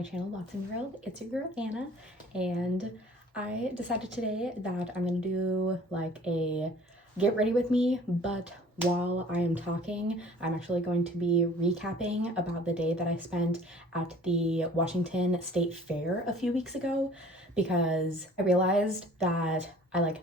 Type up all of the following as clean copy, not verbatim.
my channel, Lots and Grilled. It's your girl Anna, and I decided today that I'm gonna do like a get ready with me, but while I am talking, I'm actually going to be recapping about the day that I spent at the Washington State Fair a few weeks ago, because I realized that I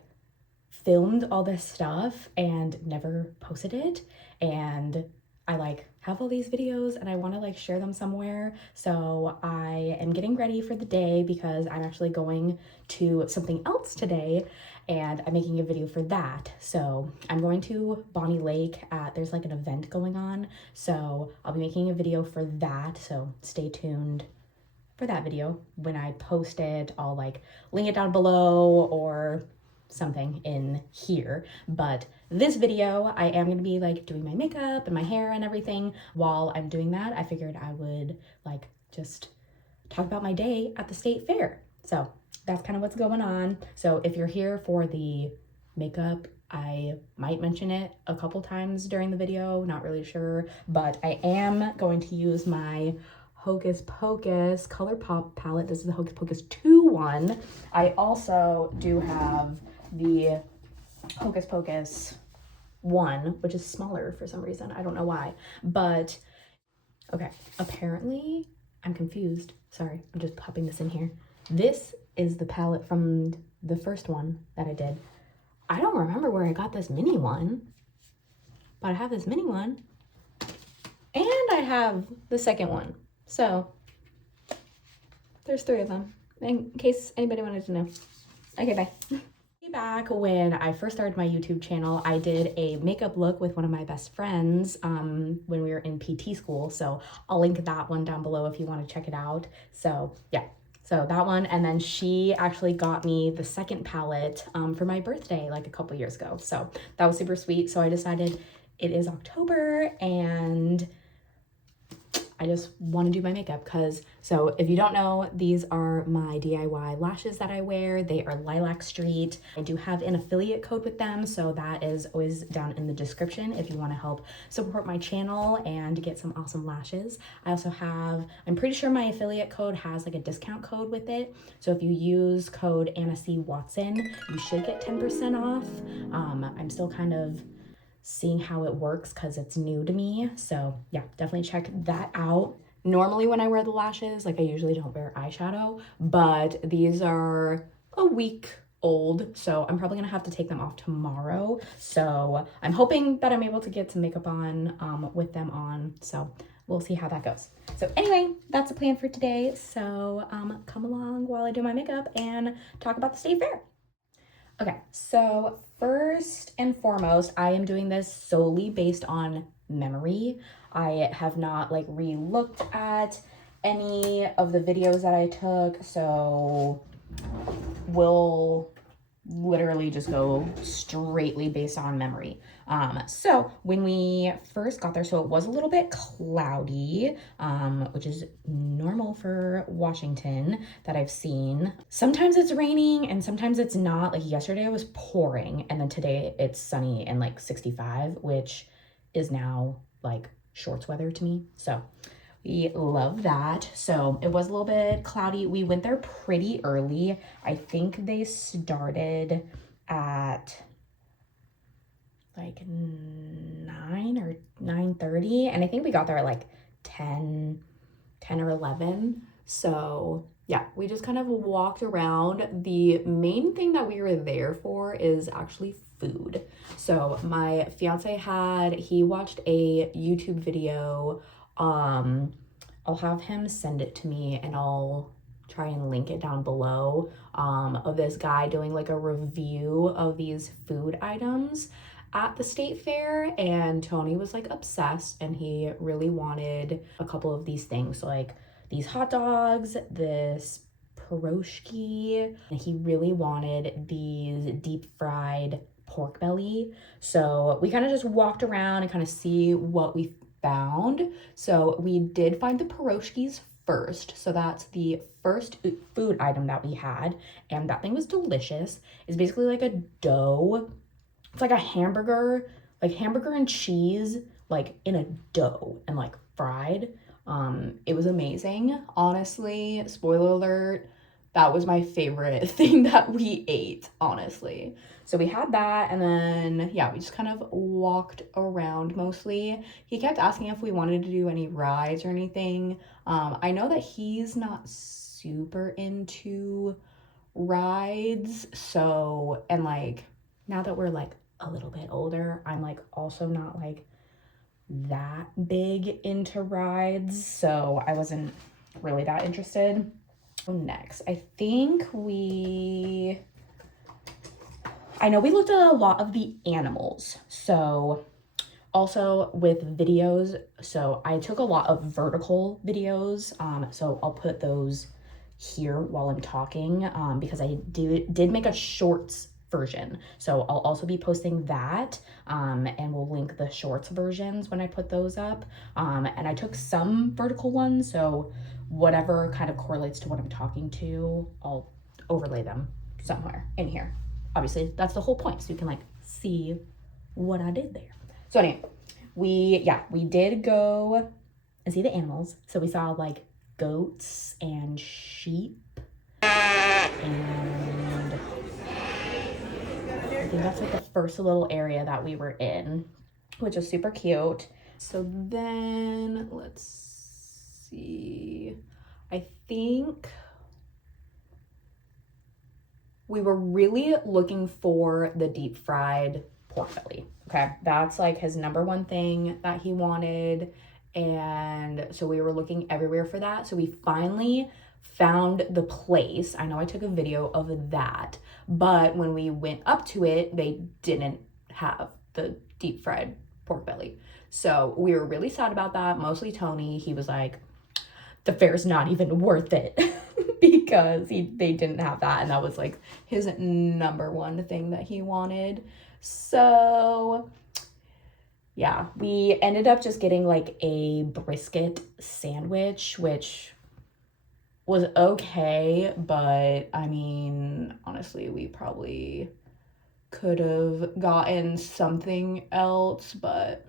filmed all this stuff and never posted it, and I have all these videos and I want to share them somewhere. So I am getting ready for the day because I'm actually going to something else today and I'm making a video for that. So I'm going to Bonnie Lake there's an event going on. So I'll be making a video for that. So stay tuned for that video. When I post it, I'll link it down below or something in here. But this video, I am going to be doing my makeup and my hair and everything. While I'm doing that, I figured I would just talk about my day at the state fair. So that's kind of what's going on. So if you're here for the makeup, I might mention it a couple times during the video, not really sure, but I am going to use my Hocus Pocus Color Pop palette. This is the Hocus Pocus 2 one. I also do have the Hocus Pocus 1, which is smaller for some reason. I don't know why, but okay. Apparently, I'm confused. Sorry, I'm just popping this in here. This is the palette from the first one that I did. I don't remember where I got this mini one, but I have this mini one and I have the second one. So there's 3 of them, in case anybody wanted to know. Okay, bye. Back when I first started my YouTube channel, I did a makeup look with one of my best friends when we were in PT school. So I'll link that one down below if you want to check it out. So yeah, so that one. And then she actually got me the second palette for my birthday a couple years ago. So that was super sweet. So I decided it is October and I just want to do my makeup so if you don't know, these are my DIY lashes that I wear. They are Lilac St. I do have an affiliate code with them, so that is always down in the description if you want to help support my channel and get some awesome lashes. I also have, I'm pretty sure my affiliate code has a discount code with it. So if you use code Anna C. Watson, you should get 10% off. I'm still kind of seeing how it works because it's new to me. So yeah, definitely check that out. Normally when I wear the lashes, I usually don't wear eyeshadow, but these are a week old, so I'm probably gonna have to take them off tomorrow. So I'm hoping that I'm able to get some makeup on with them on. So we'll see how that goes. So anyway, that's the plan for today. So come along while I do my makeup and talk about the state fair. Okay, so first and foremost, I am doing this solely based on memory. I have not re-looked at any of the videos that I took, so we'll literally just go straightly based on memory. So when we first got there, so it was a little bit cloudy, which is normal for Washington that I've seen. Sometimes it's raining and sometimes it's not. Yesterday it was pouring and then today it's sunny and 65, which is now shorts weather to me. So we love that. So it was a little bit cloudy. We went there pretty early. I think they started at 9 or 9:30, and I think we got there at 10 or 11. So yeah, we just kind of walked around. The main thing that we were there for is actually food. So my fiance he watched a YouTube video. I'll have him send it to me and I'll try and link it down below, of this guy doing a review of these food items at the state fair, and Tony was obsessed and he really wanted a couple of these things. So these hot dogs, this pierogi, and he really wanted these deep fried pork belly. So we kind of just walked around and kind of see what we found. So we did find the pierogies first. So that's the first food item that we had, and that thing was delicious. It's basically a dough. It's a hamburger, hamburger and cheese, in a dough and fried. It was amazing. Honestly, spoiler alert, that was my favorite thing that we ate, honestly. So we had that, and then, yeah, we just kind of walked around mostly. He kept asking if we wanted to do any rides or anything. I know that he's not super into rides, so, and like, now that we're like a little bit older, I'm like also not like that big into rides, so I wasn't really that interested. Next, I know we looked at a lot of the animals, so also with videos, so I took a lot of vertical videos, so I'll put those here while I'm talking, because I did make a shorts version, so I'll also be posting that, and we'll link the shorts versions when I put those up, and I took some vertical ones, so whatever kind of correlates to what I'm talking to, I'll overlay them somewhere in here. Obviously, that's the whole point, so you can like see what I did there. So anyway, we did go and see the animals. So we saw like goats and sheep, and I think that's like the first little area that we were in, which was super cute. So then let's see, I think we were really looking for the deep fried pork belly. Okay, that's like his number one thing that he wanted, and so we were looking everywhere for that. So we finally found the place. I know I took a video of that, but when we went up to it, they didn't have the deep fried pork belly. So we were really sad about that. Mostly Tony, he was like, the fare's not even worth it because they didn't have that, and that was like his number one thing that he wanted. So yeah, we ended up just getting like a brisket sandwich, which was okay, but I mean, honestly, we probably could have gotten something else, but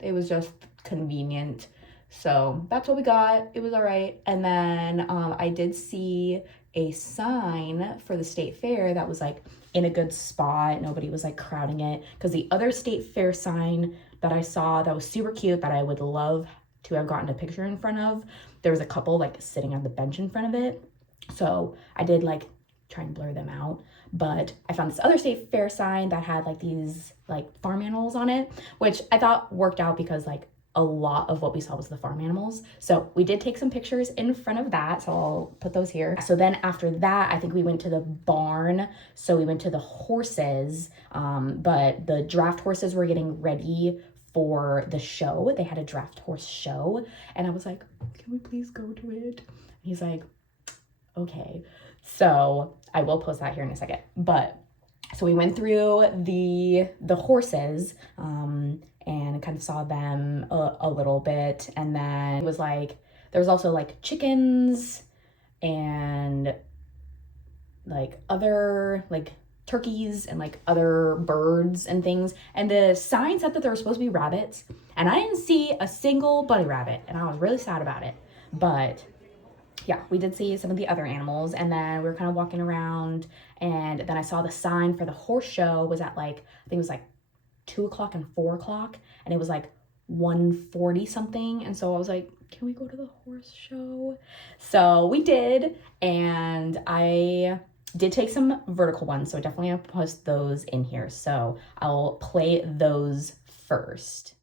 it was just convenient. So that's what we got. It was all right. And then I did see a sign for the state fair that was like in a good spot. Nobody was like crowding it, because the other state fair sign that I saw that was super cute that I would love to have gotten a picture in front of, there was a couple like sitting on the bench in front of it. So I did like try and blur them out, but I found this other state fair sign that had like these like farm animals on it, which I thought worked out because like a lot of what we saw was the farm animals. So we did take some pictures in front of that, so I'll put those here. So then after that, I think we went to the barn. So we went to the horses, but the draft horses were getting ready for the show. They had a draft horse show, and I was like, can we please go to it? And he's like, okay. So I will post that here in a second. But so we went through the horses, and kind of saw them a little bit, and then it was like there was also like chickens and like other like turkeys and like other birds and things, and the sign said that there were supposed to be rabbits, and I didn't see a single bunny rabbit, and I was really sad about it. But yeah, we did see some of the other animals, and then we were kind of walking around, and then I saw the sign for the horse show was at like, I think it was like 2 o'clock and 4 o'clock, and it was like 1:40 something, and so I was like, can we go to the horse show? So we did, and I did take some vertical ones, so I definitely have to post those in here, so I'll play those first.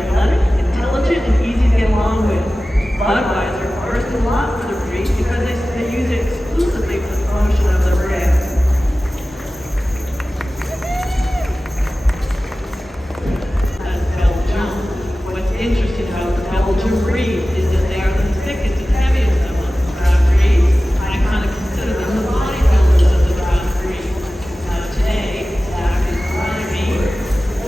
athletic, intelligent, and easy to get along with. Budweiser flourished a lot for the breed because they use it exclusively for the promotion of their brand. As Belgium, what's interesting about the Belgian breed is that they are the thickest and heaviest among the draft breeds. I kind of consider them the bodybuilders of the draft breed. Now today, Zach is driving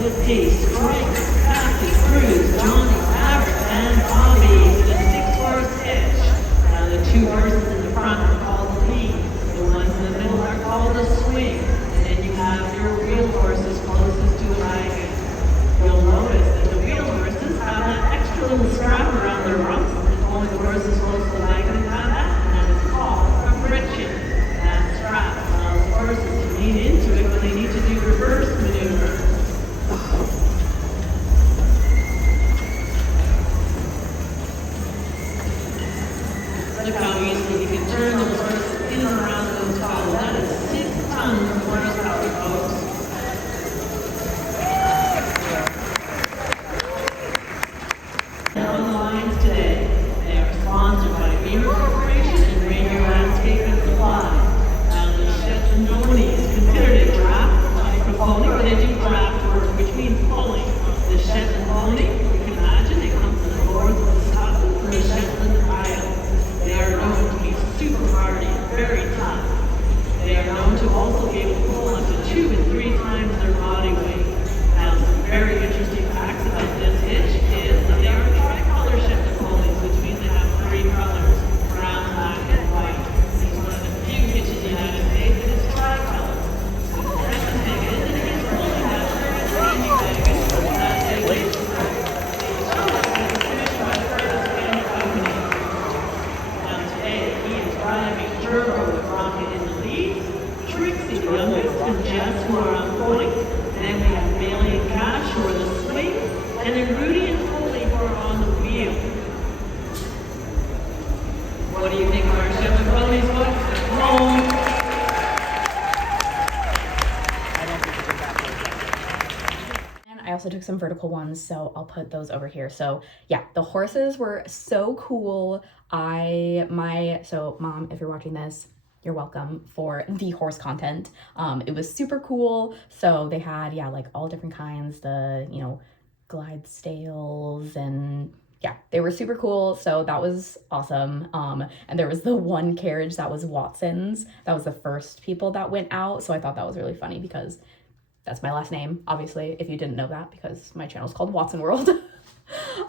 with the strength, Kathy, Cruz, Johnny, Maverick, and Bobby in a 6-horse hitch. Now the 2 horses in the front are called the lead. The ones in the middle are called the swing. And then you have your wheel horses closest to the wagon. You'll notice that the wheel horses have that extra little strap around their rumps. Only the horses close to the wagon have that, and it's called a britchin. That strap allows the horses to lean into it when they need to do reverse maneuvers. Look how easily you can turn those horses in and around those columns. That is 6 tons of horsepower, folks. On the lines today, they are sponsored by Beaver Corporation and Radio Landscape and Supply. Now the Shetland is considered a draft type of pony, but they do draft work, which means pulling. The Shetland pony, you can imagine, they come from the north of Scotland from the Shetland Isles. They are known to be super hardy, very tough. They are known to also be able to pull up to 2 and 3 times their body weight. Now some very interesting facts about this hitch is that they are tricolor Shetland ponies, which means they have 3 colors, brown, black, and white. It's one of the few hitches in the United States that is tricolor. The second thing is that it is only that very tiny wagon that they get to work. Now today, he is driving Turbo with Rocket in the lead, Trixie the youngest, and Jess who are on point. Then we have Bailey and Cash who are the swing, and then Rudy and Foley who are on the wheel. What do you think of our Shetland ponies, folks? Home. And I also took some vertical ones, so I'll put those over here. So yeah, the horses were so cool. So Mom, if you're watching this, you're welcome for the horse content. It was super cool. So they had, yeah, like all different kinds, the, you know, Glidestales, and yeah, they were super cool. So that was awesome. And there was the one carriage that was Watson's. That was the first people that went out. So I thought that was really funny because that's my last name, obviously, if you didn't know that, because my channel is called Watson World.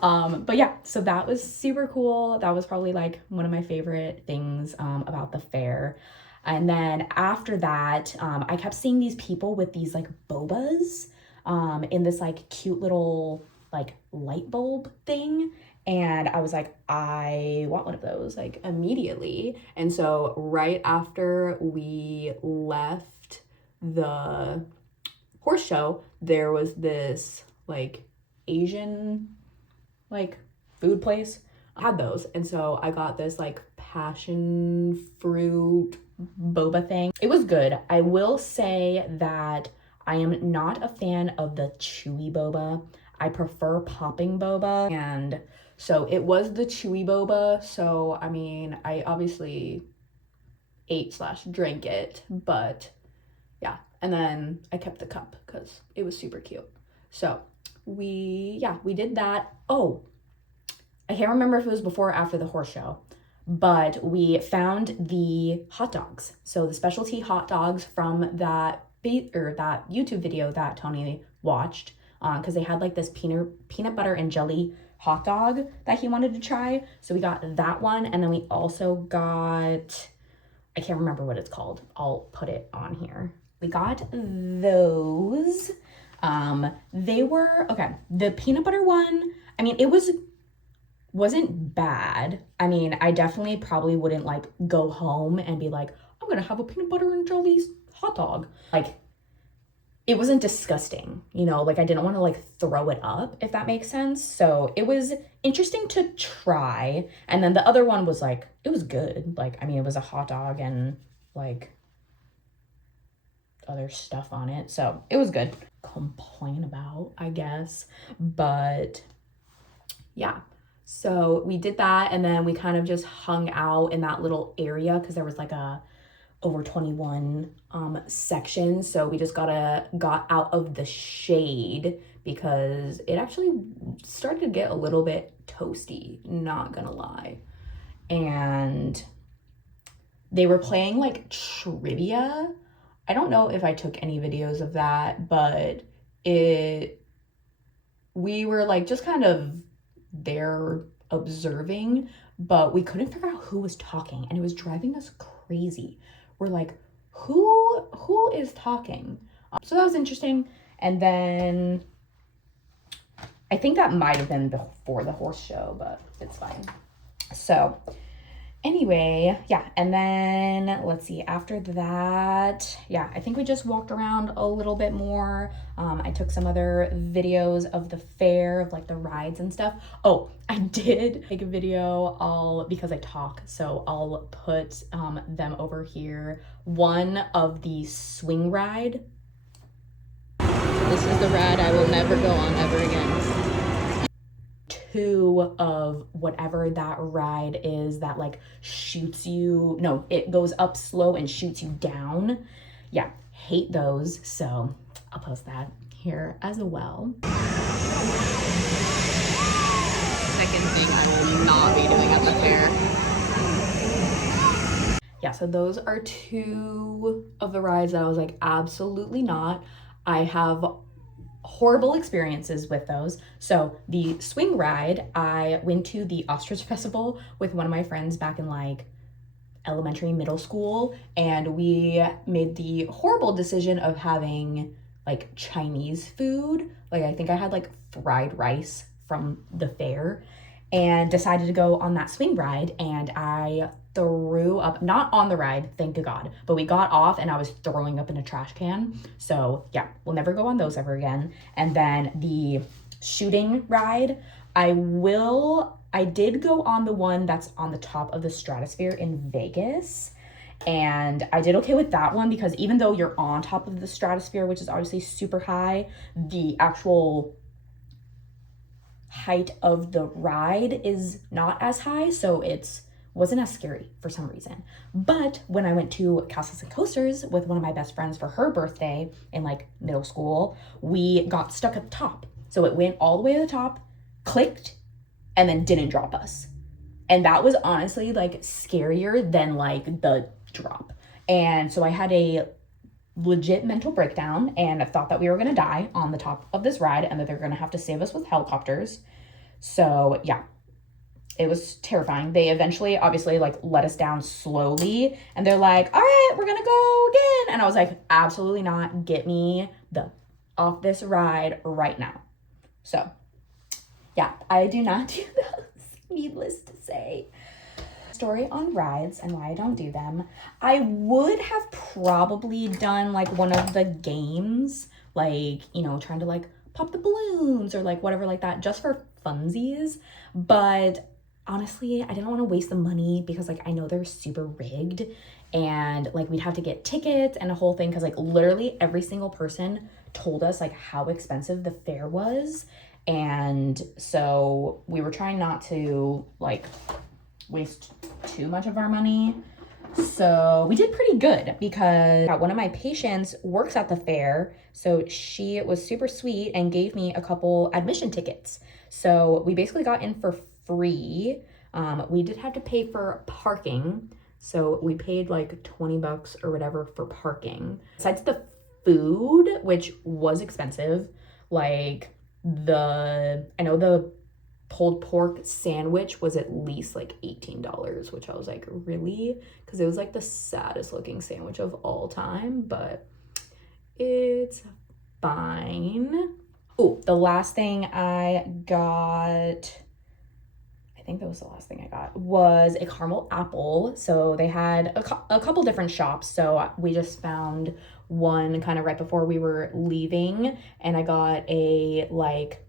But yeah, so that was super cool. That was probably like one of my favorite things about the fair. And then after that, I kept seeing these people with these like bobas in this like cute little like light bulb thing. And I was like, I want one of those like immediately. And so right after we left the horse show, there was this like Asian like food place. I had those, and so I got this like passion fruit boba thing. It was good. I will say that I am not a fan of the chewy boba. I prefer popping boba, and so it was the chewy boba. So I mean, I obviously ate/drank it, but yeah. And then I kept the cup because it was super cute. So we did that. Oh, I can't remember if it was before or after the horse show, but we found the hot dogs. So the specialty hot dogs from that YouTube video that Tony watched, because they had like this peanut butter and jelly hot dog that he wanted to try. So we got that one, and then we also got, I can't remember what it's called. I'll put it on here. We got those. They were, okay, the peanut butter one, I mean, it wasn't bad. I mean, I definitely probably wouldn't like go home and be like, I'm gonna have a peanut butter and jelly hot dog. Like, it wasn't disgusting, you know, like I didn't want to like throw it up, if that makes sense. So it was interesting to try. And then the other one was like, it was good. Like, I mean, it was a hot dog and like other stuff on it. So it was good. Complain about, I guess. But yeah, so we did that, and then we kind of just hung out in that little area because there was like a over 21 section. So we just got out of the shade because it actually started to get a little bit toasty, not gonna lie. And they were playing like trivia. I don't know if I took any videos of that, but we were like just kind of there observing, but we couldn't figure out who was talking, and it was driving us crazy. We're like, who is talking? So that was interesting. And then I think that might have been before the horse show, but it's fine. So anyway, yeah, and then let's see, after that, yeah, I think we just walked around a little bit more. I took some other videos of the fair, of like the rides and stuff. Oh, I did take a video, because I talk, so I'll put them over here. One of the swing ride. This is the ride I will never go on ever again. Two of whatever that ride is that like shoots you, no, it goes up slow and shoots you down. Yeah, hate those, so I'll post that here as well. Second thing I will not be doing at the fair. Yeah, so those are two of the rides that I was like, absolutely not. I have horrible experiences with those. So the swing ride, I went to the Ostrich Festival with one of my friends back in like elementary, middle school, and we made the horrible decision of having like Chinese food. Like I think I had like fried rice from the fair, and decided to go on that swing ride, and I threw up, not on the ride, thank God, but we got off and I was throwing up in a trash can. So yeah, we'll never go on those ever again. And then the shooting ride, I did go on the one that's on the top of the stratosphere in Vegas, and I did okay with that one because even though you're on top of the stratosphere, which is obviously super high, the actual height of the ride is not as high, so it wasn't as scary for some reason. But when I went to Castles and Coasters with one of my best friends for her birthday in like middle school, we got stuck at the top. So it went all the way to the top, clicked, and then didn't drop us. And that was honestly like scarier than like the drop. And so I had a legit mental breakdown and I thought that we were gonna die on the top of this ride and that they're gonna have to save us with helicopters. So yeah, it was terrifying. They eventually obviously like let us down slowly, and they're like, all right, we're gonna go again. And I was like, absolutely not, get me off this ride right now. So yeah, I do not do those, needless to say. Story on rides and why I don't do them. I would have probably done like one of the games, like, you know, trying to like pop the balloons or like whatever like that, just for funsies. But honestly, I didn't want to waste the money because like I know they're super rigged, and like we'd have to get tickets and a whole thing because like literally every single person told us like how expensive the fare was. And so we were trying not to like waste too much of our money. So we did pretty good because one of my patients works at the fair, so she was super sweet and gave me a couple admission tickets. So we basically got in for free. We did have to pay for parking, so we paid like 20 bucks or whatever for parking. Besides the food, which was expensive, like I know the pulled pork sandwich was at least like $18, which I was like, really? Because it was like the saddest looking sandwich of all time, but it's fine. Oh, the last thing I got, I think that was the last thing I got, was a caramel apple. So they had a couple different shops, so we just found one kind of right before we were leaving, and I got a like,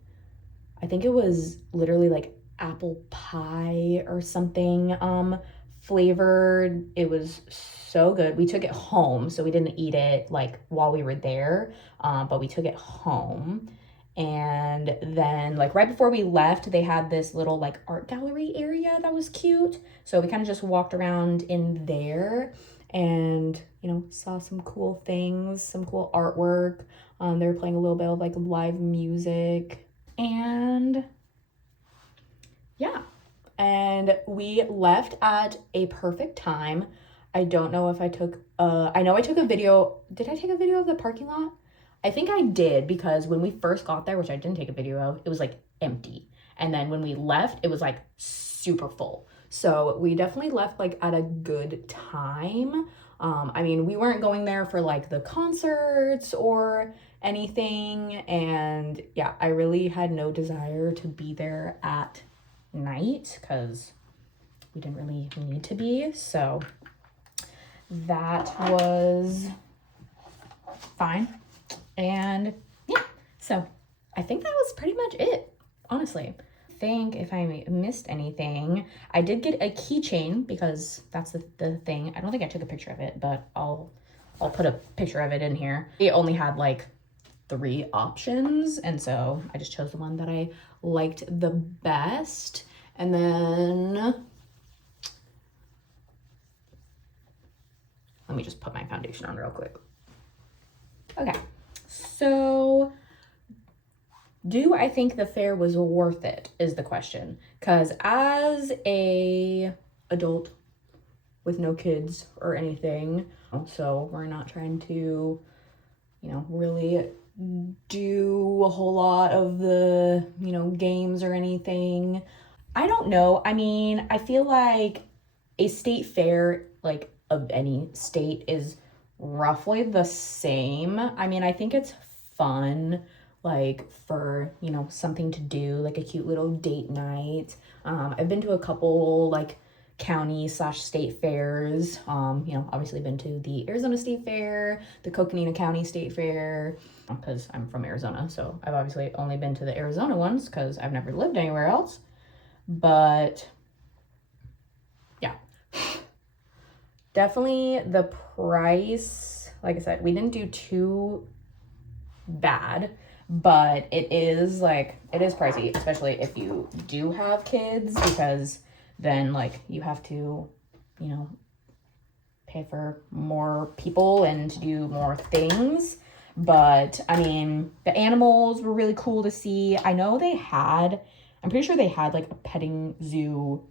I think it was literally like apple pie or something flavored. It was so good. We took it home, so we didn't eat it like while we were there, but we took it home. And then like right before we left, they had this little like art gallery area that was cute. So we kind of just walked around in there and, you know, saw some cool things, some cool artwork. They were playing a little bit of like live music, and yeah. And we left at a perfect time. I don't know if I took, I know I took a video. Did I take a video of the parking lot? I think I did, because when we first got there, which I didn't take a video of, it was like empty. And then when we left, it was like super full. So we definitely left like at a good time. I mean, we weren't going there for like the concerts or anything. And yeah, I really had no desire to be there at night because we didn't really need to be. So that was fine. And yeah, so I think that was pretty much it, honestly. I think if I missed anything, I did get a keychain because that's the thing. I don't think I took a picture of it, but I'll put a picture of it in here. It only had like 3 options, and so I just chose the one that I liked the best. And then let me just put my foundation on real quick. Okay, so do I think the fair was worth it is the question. Because as a adult with no kids or anything, so we're not trying to, you know, really do a whole lot of the, you know, games or anything. I don't know. I mean, I feel like a state fair, like of any state, is roughly the same. I mean, I think it's fun, like for, you know, something to do, like a cute little date night. I've been to a couple like county/state fairs. You know, obviously been to the Arizona State Fair, the Coconino County State Fair, because I'm from Arizona, so I've obviously only been to the Arizona ones because I've never lived anywhere else. But yeah, definitely the price, like I said, we didn't do too bad, but it is pricey, especially if you do have kids, because then like you have to, you know, pay for more people and to do more things. But I mean, the animals were really cool to see. I know I'm pretty sure they had like a petting zoo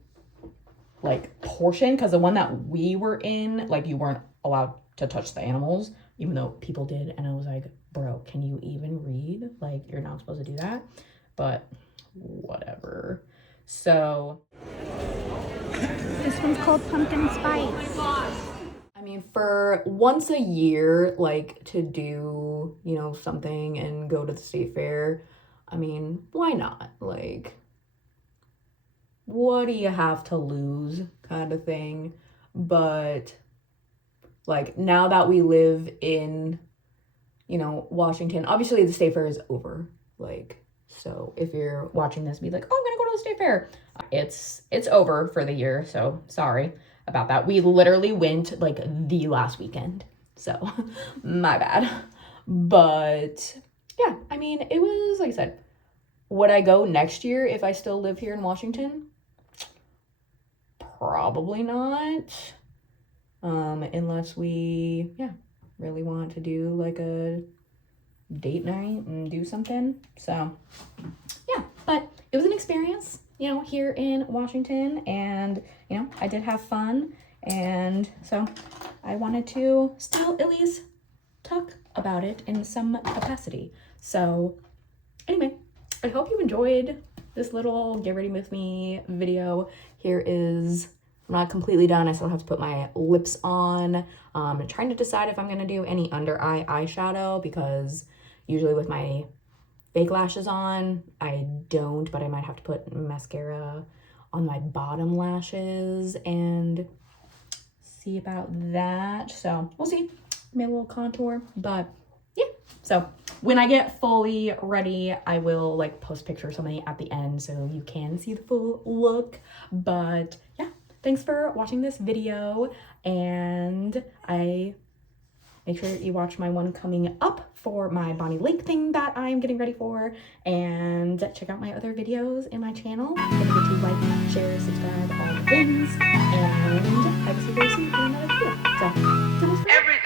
like portion, because the one that we were in, like you weren't allowed to touch the animals, even though people did. And I was like, bro, can you even read? Like, you're not supposed to do that. But whatever. So this one's called Pumpkin Spice. I mean, for once a year, like to do, you know, something and go to the state fair, I mean, why not? Like, what do you have to lose, kind of thing. But like, now that we live in, you know, Washington, obviously the state fair is over. Like, so if you're watching this, be like, oh, I'm gonna go to the state fair. It's over for the year, so sorry about that. We literally went like the last weekend, so my bad. But yeah, I mean, it was, like I said, would I go next year if I still live here in Washington? Probably not. Unless we, yeah, really want to do like a date night and do something. So yeah, but it was an experience, you know, here in Washington, and you know, I did have fun, and so I wanted to still at least talk about it in some capacity. So anyway, I hope you enjoyed this little get ready with me video. Here is, I'm not completely done. I still have to put my lips on. I'm trying to decide if I'm gonna do any under eye eyeshadow, because usually with my fake lashes on, I don't, but I might have to put mascara on my bottom lashes and see about that. So we'll see. Maybe a little contour, but yeah. So when I get fully ready, I will like post pictures or something at the end so you can see the full look. But yeah, thanks for watching this video, and I make sure you watch my one coming up for my Bonnie Lake thing that I'm getting ready for, and check out my other videos in my channel. Don't forget to like, share, subscribe, all the things, and I will see you very soon in another video. So, till next time.